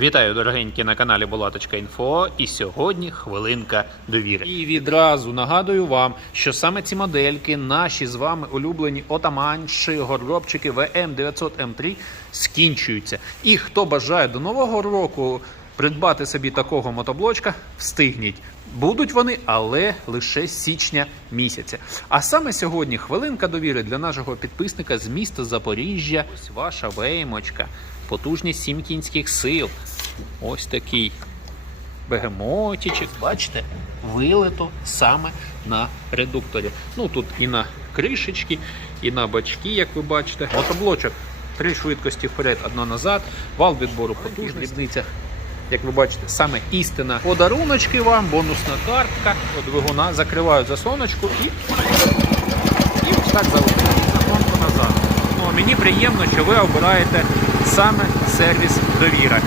Вітаю, дорогенькі, на каналі Булаточка.Інфо. І сьогодні хвилинка довіри. І відразу нагадую вам, що саме ці модельки, наші з вами улюблені отаманші, горобчики ВМ 900 М3 скінчуються. І хто бажає до нового року придбати собі такого мотоблочка, встигніть. Будуть вони, але лише з січня місяця. А саме сьогодні хвилинка довіри для нашого підписника з міста Запоріжжя. Ось ваша веймочка, потужність сім кінських сил. Ось такий бегемотічик. Бачите, вилито саме на редукторі. Ну тут і на кришечки, і на бачки, як ви бачите. Мотоблочок. Три швидкості вперед, одна назад. Вал відбору потужний. Різниця як ви бачите, саме істина. Подаруночки вам, бонусна картка. От двигуна закриваю заслоночку і, і ось так залишаю назад. Ну, а мені приємно, що ви обираєте саме сервіс довіра.